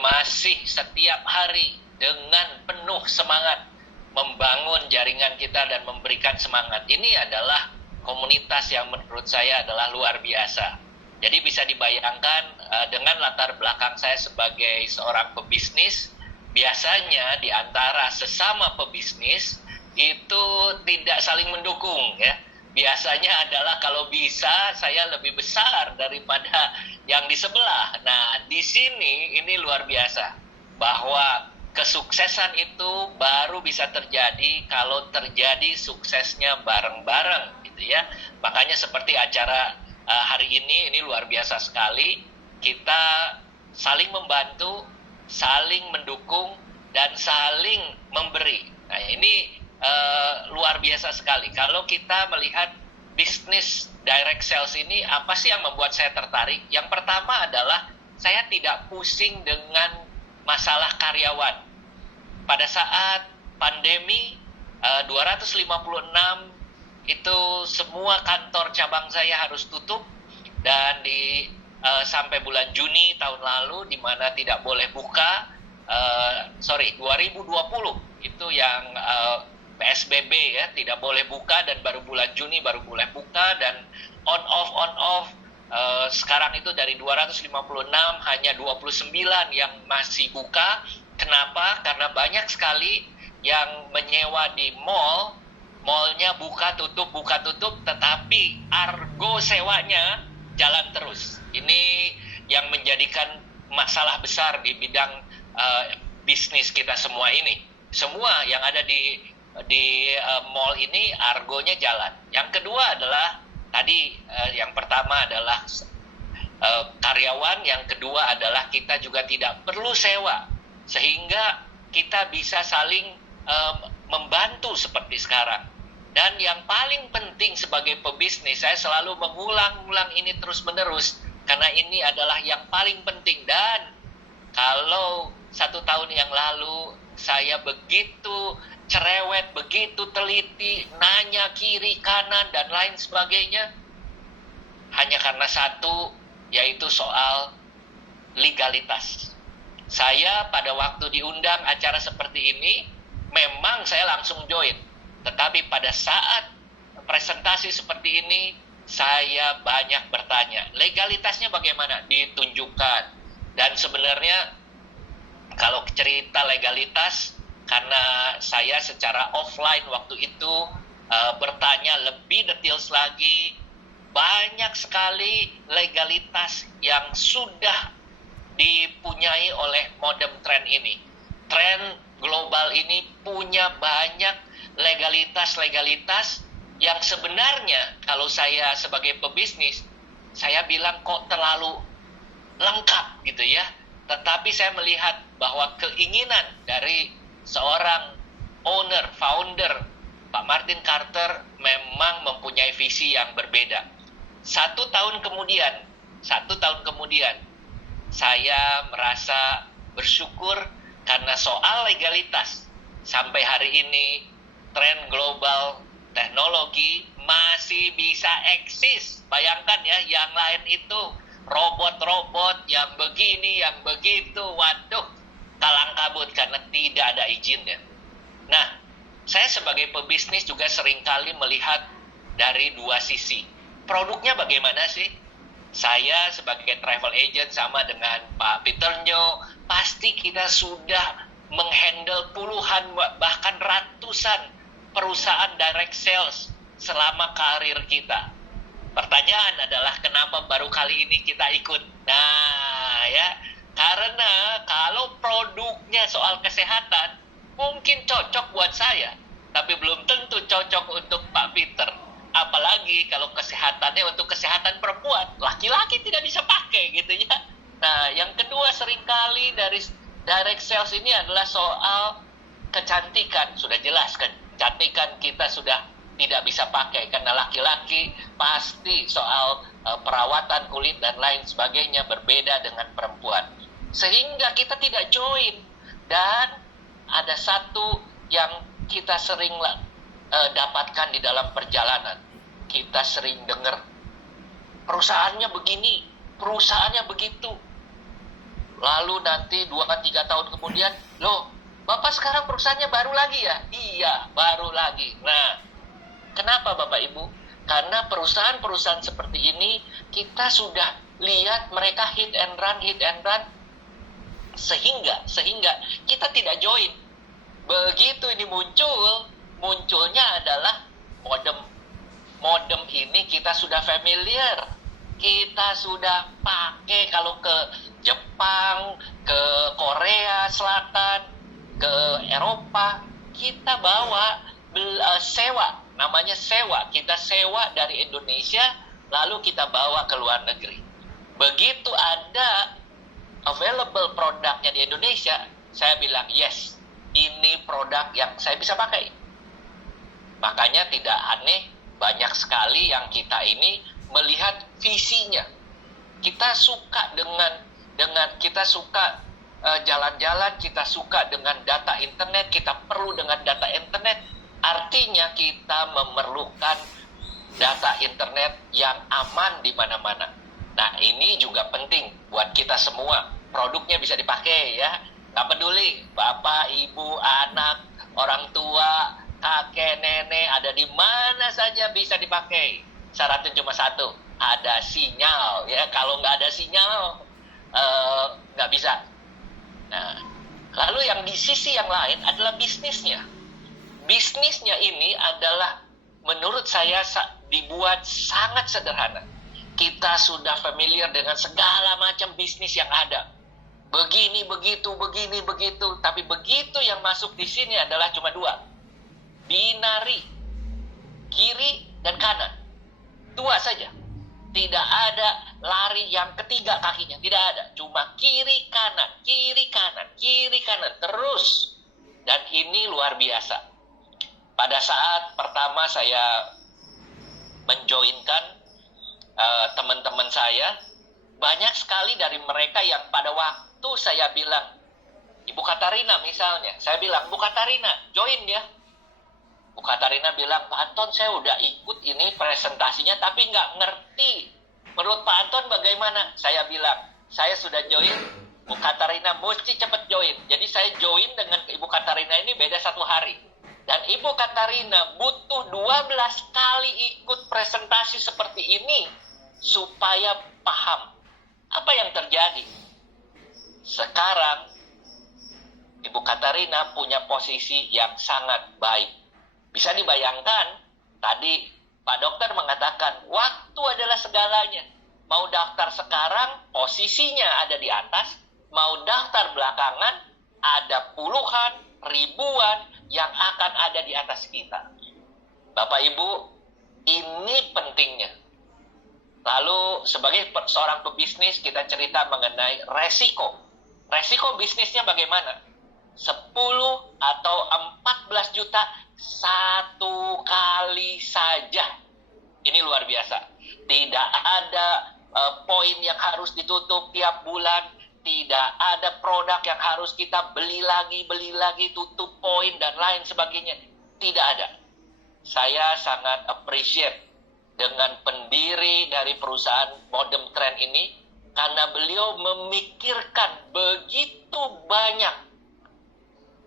masih setiap hari dengan penuh semangat membangun jaringan kita dan memberikan semangat. Ini adalah komunitas yang menurut saya adalah luar biasa. Jadi bisa dibayangkan dengan latar belakang saya sebagai seorang pebisnis, biasanya di antara sesama pebisnis itu tidak saling mendukung ya. Biasanya adalah kalau bisa saya lebih besar daripada yang di sebelah. Nah, di sini ini luar biasa bahwa kesuksesan itu baru bisa terjadi kalau terjadi suksesnya bareng-bareng gitu ya. Makanya seperti acara hari ini luar biasa sekali. Kita saling membantu, saling mendukung dan saling memberi. Nah, ini luar biasa sekali. Kalau kita melihat bisnis direct sales ini, apa sih yang membuat saya tertarik? Yang pertama adalah saya tidak pusing dengan masalah karyawan. Pada saat pandemi 256 itu semua kantor cabang saya harus tutup, dan sampai bulan Juni tahun lalu di mana tidak boleh buka, 2020 itu yang PSBB ya, tidak boleh buka, dan baru bulan Juni baru boleh buka, dan on off sekarang itu dari 256 hanya 29 yang masih buka. Kenapa? Karena banyak sekali yang menyewa di mallnya buka tutup, tetapi argo sewanya jalan terus. Ini yang menjadikan masalah besar di bidang bisnis kita semua ini. Semua yang ada di mall ini argonya jalan. Yang kedua adalah tadi yang pertama adalah karyawan, yang kedua adalah kita juga tidak perlu sewa, sehingga kita bisa saling membantu seperti sekarang. Dan yang paling penting sebagai pebisnis, saya selalu mengulang-ulang ini terus-menerus karena ini adalah yang paling penting. Dan kalau 1 tahun yang lalu saya begitu cerewet, begitu teliti, nanya kiri kanan dan lain sebagainya, hanya karena satu, yaitu soal legalitas. Saya pada waktu diundang acara seperti ini, memang saya langsung join. Tetapi pada saat presentasi seperti ini, saya banyak bertanya, legalitasnya bagaimana? Ditunjukkan. Dan sebenarnya kalau cerita legalitas, karena saya secara offline waktu itu bertanya lebih detail lagi, banyak sekali legalitas yang sudah dipunyai oleh modern trend ini. Tren global ini punya banyak legalitas yang sebenarnya kalau saya sebagai pebisnis, saya bilang kok terlalu lengkap gitu ya. Tetapi saya melihat bahwa keinginan dari seorang founder, Pak Martin Carter memang mempunyai visi yang berbeda. 1 tahun kemudian, saya merasa bersyukur karena soal legalitas sampai hari ini tren global teknologi masih bisa eksis. Bayangkan ya, yang lain itu robot-robot yang begini, yang begitu, waduh, kalang kabut karena tidak ada izinnya. Nah, saya sebagai pebisnis juga seringkali melihat dari 2 sisi. Produknya bagaimana sih? Saya sebagai travel agent sama dengan Pak Peter Nyo, pasti kita sudah menghandle puluhan bahkan ratusan perusahaan direct sales selama karir kita. Pertanyaan adalah kenapa baru kali ini kita ikut? Nah ya, karena kalau produknya soal kesehatan mungkin cocok buat saya, tapi belum tentu cocok untuk Pak Peter. Apalagi kalau kesehatannya untuk kesehatan perempuan, laki-laki tidak bisa pakai gitu ya. Nah, yang kedua seringkali dari direct sales ini adalah soal kecantikan. Sudah jelas kan, kecantikan kita sudah tidak bisa pakai karena laki-laki pasti soal perawatan kulit dan lain sebagainya berbeda dengan perempuan. Sehingga kita tidak join. Dan ada satu yang kita sering dapatkan di dalam perjalanan. Kita sering dengar perusahaannya begini, perusahaannya begitu. Lalu nanti 2-3 tahun kemudian, loh, Bapak sekarang perusahaannya baru lagi ya? Iya, baru lagi. Nah, kenapa Bapak Ibu? Karena perusahaan-perusahaan seperti ini, kita sudah lihat mereka hit and run, sehingga kita tidak join. Begitu ini munculnya adalah modem ini kita sudah familiar, kita sudah pakai kalau ke Jepang, ke Korea Selatan, ke Eropa, kita bawa sewa, namanya sewa, kita sewa dari Indonesia lalu kita bawa ke luar negeri. Begitu ada available produknya di Indonesia, saya bilang yes, ini produk yang saya bisa pakai. Makanya tidak aneh banyak sekali yang kita ini melihat visinya. Kita suka dengan kita suka jalan-jalan, kita suka dengan data internet, kita perlu dengan data internet. Artinya kita memerlukan data internet yang aman di mana-mana. Nah, ini juga penting buat kita semua. Produknya bisa dipakai ya. Nggak peduli bapak, ibu, anak, orang tua, kakek, nenek, ada di mana saja bisa dipakai. Syaratnya cuma satu, ada sinyal ya. Kalau nggak ada sinyal, nggak bisa. Nah, lalu yang di sisi yang lain adalah bisnisnya. Bisnisnya ini adalah menurut saya dibuat sangat sederhana. Kita sudah familiar dengan segala macam bisnis yang ada. Begini, begitu. Tapi begitu yang masuk di sini adalah cuma dua. Binari, kiri dan kanan. Dua saja. Tidak ada lari yang ketiga kakinya. Tidak ada. Cuma kiri, kanan. Terus. Dan ini luar biasa. Pada saat pertama saya menjoinkan teman-teman saya, banyak sekali dari mereka yang pada waktu saya bilang, Ibu Katarina misalnya, saya bilang, Bu Katarina, join ya. Bu Katarina bilang, Pak Anton saya udah ikut ini presentasinya tapi nggak ngerti. Menurut Pak Anton bagaimana? Saya bilang, saya sudah join, Bu Katarina mesti cepat join. Jadi saya join dengan Ibu Katarina ini beda 1 hari. Dan Ibu Katarina butuh 12 kali ikut presentasi seperti ini supaya paham apa yang terjadi. Sekarang Ibu Katarina punya posisi yang sangat baik. Bisa dibayangkan, tadi Pak Dokter mengatakan, waktu adalah segalanya. Mau daftar sekarang, posisinya ada di atas. Mau daftar belakangan, ada puluhan, ribuan yang akan ada di atas kita. Bapak Ibu, ini pentingnya. Lalu sebagai seorang pebisnis, kita cerita mengenai resiko. Resiko bisnisnya bagaimana? 10 atau 14 juta satu kali saja. Ini luar biasa. Tidak ada poin yang harus ditutup tiap bulan. Tidak ada produk yang harus kita beli lagi, tutup poin dan lain sebagainya. Tidak ada. Saya sangat appreciate dengan pendiri dari perusahaan Modem Trend ini, karena beliau memikirkan begitu banyak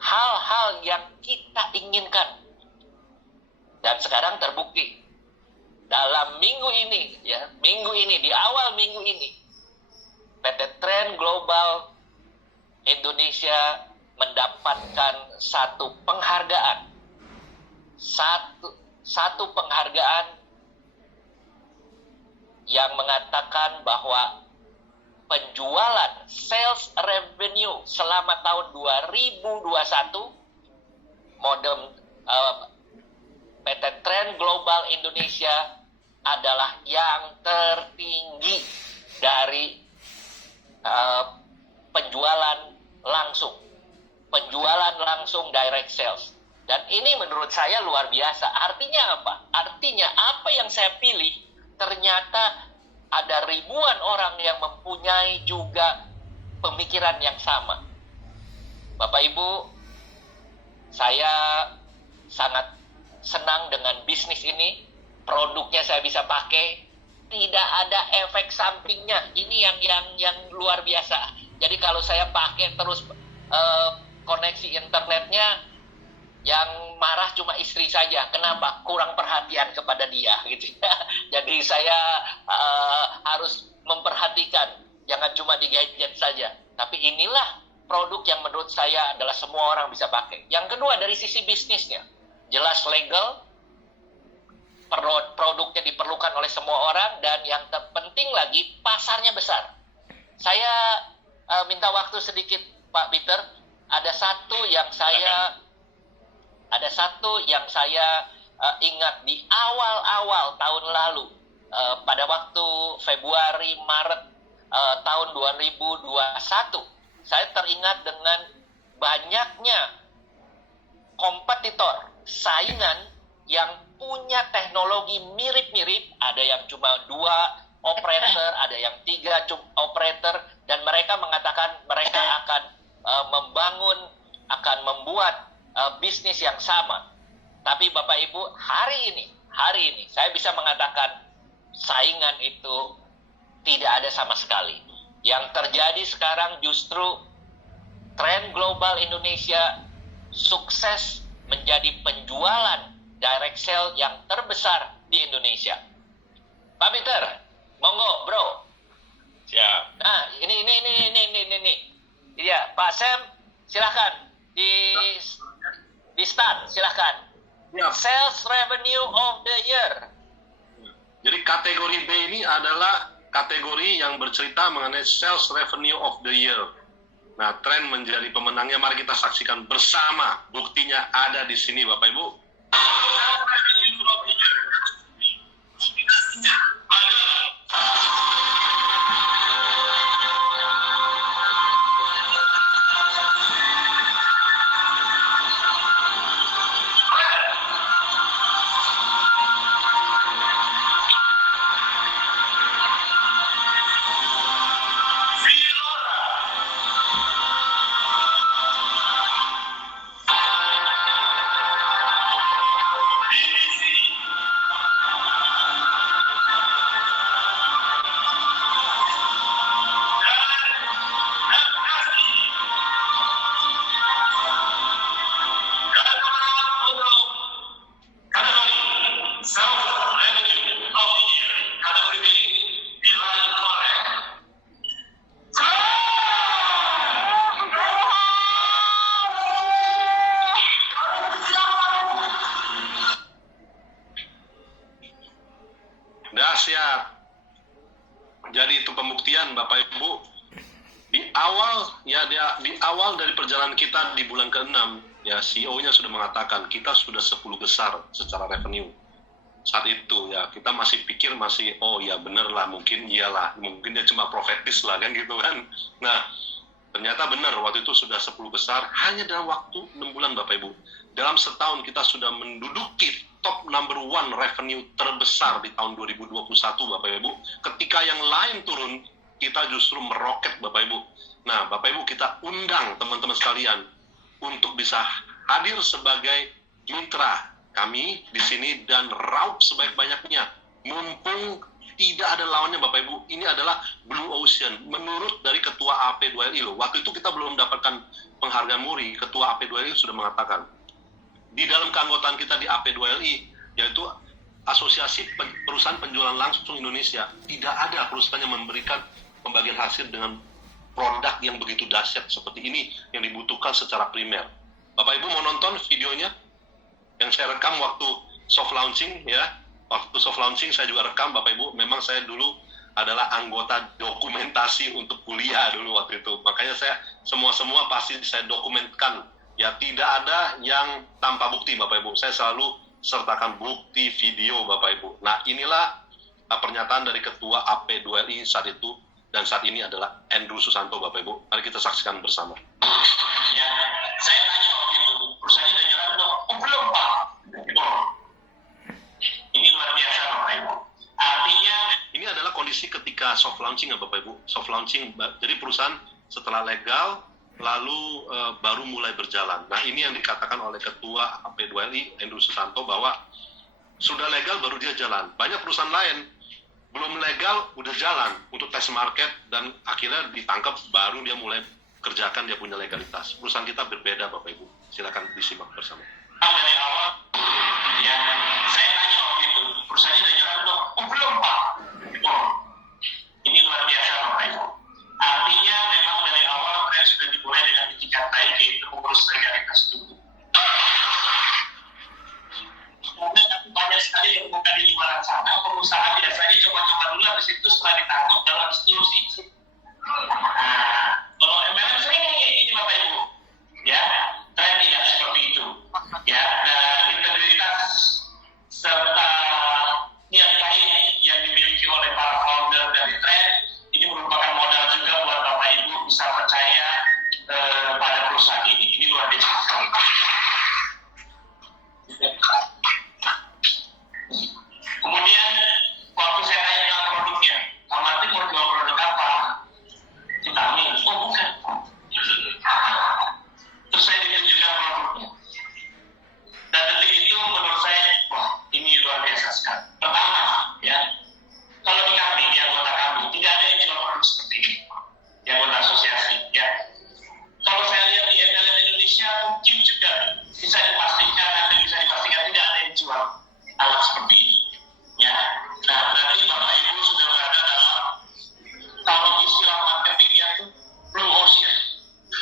hal-hal yang kita inginkan. Dan sekarang terbukti. Dalam minggu ini, di awal minggu ini, PT Trend Global Indonesia mendapatkan satu penghargaan. Satu penghargaan yang mengatakan bahwa penjualan sales revenue selama tahun 2021 modem PT Trend Global Indonesia adalah yang tertinggi dari penjualan langsung direct sales. Dan ini menurut saya luar biasa. Artinya apa? Artinya apa yang saya pilih ternyata ada ribuan orang yang mempunyai juga pemikiran yang sama. Bapak Ibu, saya sangat senang dengan bisnis ini. Produknya saya bisa pakai, tidak ada efek sampingnya. Ini yang luar biasa. Jadi kalau saya pakai terus koneksi internetnya, yang marah cuma istri saja. Kenapa? Kurang perhatian kepada dia, gitu ya. Jadi saya harus memperhatikan, jangan cuma di gadget saja. Tapi inilah produk yang menurut saya adalah semua orang bisa pakai. Yang kedua, dari sisi bisnisnya, jelas legal, produknya diperlukan oleh semua orang, dan yang terpenting lagi, pasarnya besar. Saya minta waktu sedikit, Pak Peter. Ada satu yang saya ingat di awal-awal tahun lalu, pada waktu Februari Maret tahun 2021, saya teringat dengan banyaknya kompetitor, saingan yang punya teknologi mirip-mirip. Ada yang cuma 2 operator, ada yang 3 operator, dan mereka mengatakan mereka akan membuat bisnis yang sama. Tapi Bapak Ibu, hari ini saya bisa mengatakan saingan itu tidak ada sama sekali. Yang terjadi sekarang justru tren global Indonesia sukses menjadi penjualan direct sale yang terbesar di Indonesia. Pak Peter, monggo bro. Siap. Nah, ini. Iya, Pak Sam, silakan di start, silakan. Ya. Sales revenue of the year. Jadi kategori B ini adalah kategori yang bercerita mengenai sales revenue of the year. Nah, tren menjadi pemenangnya, mari kita saksikan bersama. Buktinya ada di sini, Bapak Ibu. Dahsyat. Jadi itu pembuktian Bapak Ibu. Di awal dari perjalanan kita di bulan ke-6, ya CEO-nya sudah mengatakan kita sudah 10 besar secara revenue. Saat itu ya kita masih pikir oh ya bener lah, mungkin iyalah, mungkin dia cuma profetis lah kan gitu kan. Nah, ternyata benar waktu itu sudah 10 besar hanya dalam waktu 6 bulan Bapak Ibu. Dalam setahun kita sudah menduduki top number 1 revenue terbesar di tahun 2021 Bapak Ibu. Ketika yang lain turun, kita justru meroket Bapak Ibu. Nah, Bapak Ibu, kita undang teman-teman sekalian untuk bisa hadir sebagai mitra kami di sini dan raup sebanyak-banyaknya. Mumpung tidak ada lawannya Bapak Ibu, ini adalah Blue Ocean. Menurut dari Ketua AP2LI loh, waktu itu kita belum mendapatkan penghargaan MURI, Ketua AP2LI sudah mengatakan, di dalam keanggotaan kita di AP2LI, yaitu Asosiasi Perusahaan Penjualan Langsung Indonesia, tidak ada perusahaan yang memberikan pembagian hasil dengan produk yang begitu dahsyat seperti ini yang dibutuhkan secara primer. Bapak Ibu mau nonton videonya yang saya rekam waktu soft launching ya. Waktu soft launching saya juga rekam Bapak Ibu. Memang saya dulu adalah anggota dokumentasi untuk kuliah dulu waktu itu. Makanya saya semua pasti saya dokumentkan. Ya, tidak ada yang tanpa bukti Bapak Ibu. Saya selalu sertakan bukti video Bapak Ibu. Nah, inilah pernyataan dari Ketua AP2LI saat itu dan saat ini adalah Andrew Susanto Bapak Ibu. Mari kita saksikan bersama. Ya, saya tanya waktu itu, perusahaannya udah jalan belum? Oh, belum Pak. Oh. Ini luar biasa Bapak Ibu. Artinya ini adalah kondisi ketika soft launching ya Bapak Ibu. Soft launching, jadi perusahaan setelah legal lalu baru mulai berjalan. Nah, ini yang dikatakan oleh Ketua AP2LI Andrew Susanto bahwa sudah legal baru dia jalan. Banyak perusahaan lain belum legal udah jalan untuk tes market dan akhirnya ditangkap, baru dia mulai kerjakan, dia punya legalitas. Perusahaan kita berbeda Bapak Ibu. Silakan disimak bersama. Dari awal, ya saya tanya waktu itu, perusahaannya udah jalan belum? Oh belum Pak. Oh, ini luar biasa Bapak Ibu. Artinya memang dari awal tren sudah dimulai dengan itikat baik, yaitu mengurus legalitas dulu. Karena banyak sekali yang buka di luar sana, pengusaha biasanya coba-coba dulu, habis itu setelah ditangkap baru habis itu sih. Nah, kalau MLM sering kayak gini Bapak Ibu, ya, tren tidak seperti itu, ya. Dan integritas serta niat baik yang dimiliki oleh para founder dari tren ini merupakan modal juga buat Bapak Ibu bisa percaya pada perusahaan ini. Ini luar biasa sekali. Kemudian waktu saya tanya tentang produknya, Pak Martin mau jual produk apa? Vitamin. Oh bukan. Terus saya ditunjukkan produknya. Dan detik itu menurut saya, wah ini luar biasa sekali. Pertama, ya, kalau di kami, di anggota kami, tidak ada yang jual produk seperti ini. Di anggota asosiasi, ya. Kalau saya lihat di MLM Indonesia, mungkin juga bisa dipastikan tidak ada yang jual alat seperti ini. Ya, nah berarti Bapak Ibu sudah berada dalam, kalau istilah marketingnya itu blue ocean,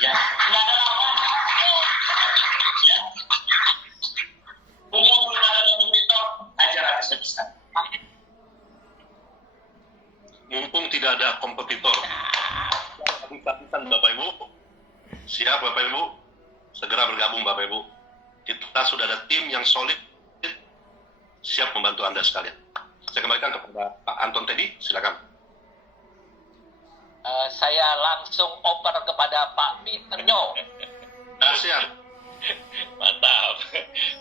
ya, tidak ada lawannya, ya. Mumpung belum ada kompetitor, ajar habis-habisan. Mumpung tidak ada kompetitor, habis-habisan Bapak Ibu. Siap Bapak Ibu, segera bergabung Bapak Ibu. Kita sudah ada tim yang solid, siap membantu Anda sekalian. Saya kembalikan kepada Pak Anton Teddy, silakan. Saya langsung oper kepada Pak Peter Nyo. Siap. Mantap,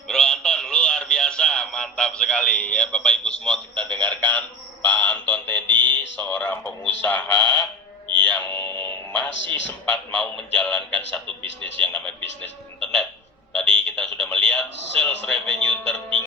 Bro Anton, luar biasa, mantap sekali ya Bapak Ibu semua. Kita dengarkan Pak Anton Teddy, seorang pengusaha yang masih sempat